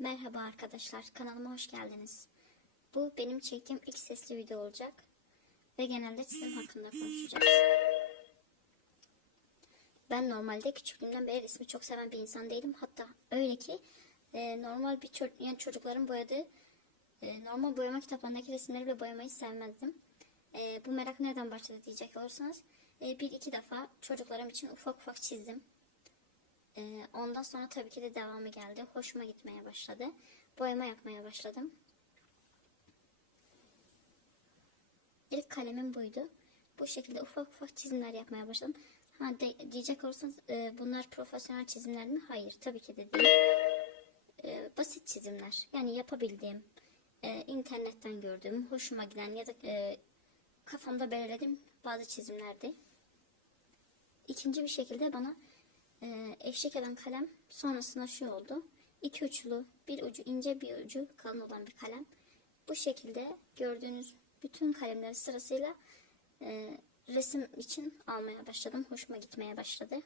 Merhaba arkadaşlar, kanalıma hoş geldiniz. Bu benim çektiğim ilk sesli video olacak ve genelde çizim hakkında konuşacağız. Ben normalde küçüklüğümden beri resmi çok seven bir insan değilim. Hatta öyle ki e, normal bir ço- yani çocukların boyadığı e, normal boyama kitaplarındaki resimleri bile boyamayı sevmezdim. E, bu merak nereden başladı diyecek olursanız e, bir iki defa çocuklarım için ufak ufak çizdim. Ee, ondan sonra tabii ki de devamı geldi. Hoşuma gitmeye başladı. Boyama yapmaya başladım. İlk kalemim buydu. Bu şekilde ufak ufak çizimler yapmaya başladım. Ha de, diyecek olursanız e, bunlar profesyonel çizimler mi? Hayır, tabii ki de değil. E, basit çizimler. Yani yapabildiğim, e, internetten gördüğüm, hoşuma giden ya da e, kafamda belirlediğim bazı çizimlerdi. İkinci bir şekilde bana e, eşlik eden kalem sonrasında şu oldu. İki uçlu, bir ucu ince bir ucu kalın olan bir kalem. Bu şekilde gördüğünüz bütün kalemleri sırasıyla e, resim için almaya başladım. Hoşuma gitmeye başladı.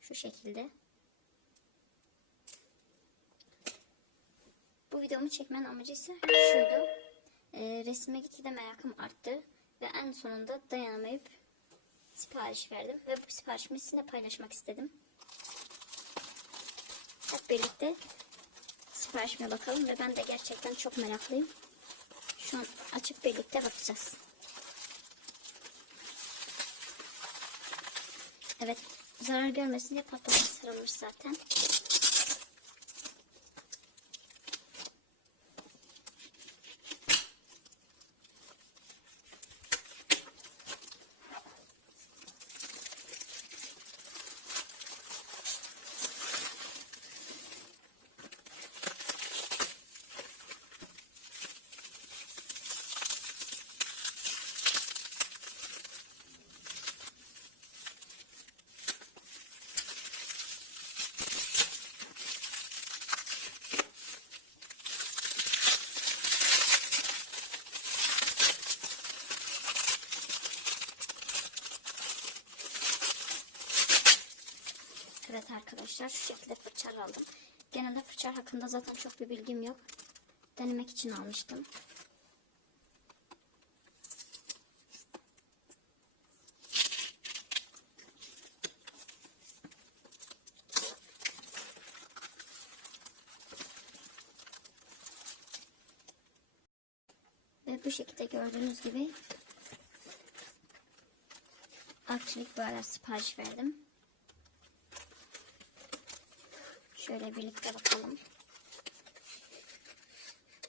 Şu şekilde. Bu videomu çekmenin amacı ise şuydu. E, resme gitgide merakım arttı. Ve en sonunda dayanamayıp sipariş verdim. Ve bu siparişimi sizinle paylaşmak istedim. Hep birlikte siparişime bakalım. Ve ben de gerçekten çok meraklıyım. Şu an açıp birlikte bakacağız. Evet. Zarar görmesin diye patlamış sarılmış zaten. Evet arkadaşlar şu şekilde fırçalar aldım. Genelde fırçalar hakkında zaten çok bir bilgim yok. Denemek için almıştım. Ve bu şekilde gördüğünüz gibi akrilik boyalar sipariş verdim. Şöyle birlikte bakalım.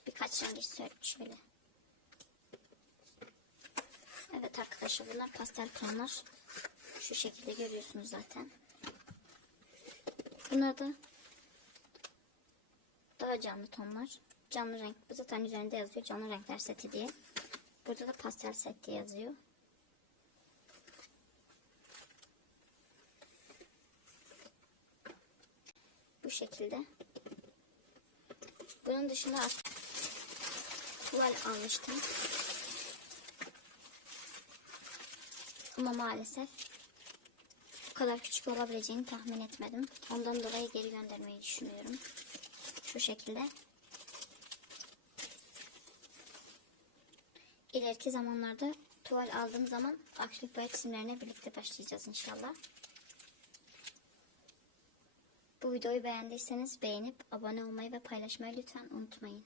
Birkaç rengi şöyle. Evet arkadaşlar bunlar pastel tonlar. Şu şekilde görüyorsunuz zaten. Bunlar da daha canlı tonlar. Canlı renk. Bu zaten üzerinde yazıyor. Canlı renkler seti diye. Burada da pastel set diye yazıyor. Bu şekilde. Bunun dışında tuval almıştım. Ama maalesef bu kadar küçük olabileceğini tahmin etmedim. Ondan dolayı geri göndermeyi düşünüyorum. Şu şekilde. İleriki zamanlarda tuval aldığım zaman akrilik boya çizimlerine birlikte başlayacağız inşallah. Bu videoyu beğendiyseniz beğenip abone olmayı ve paylaşmayı lütfen unutmayın.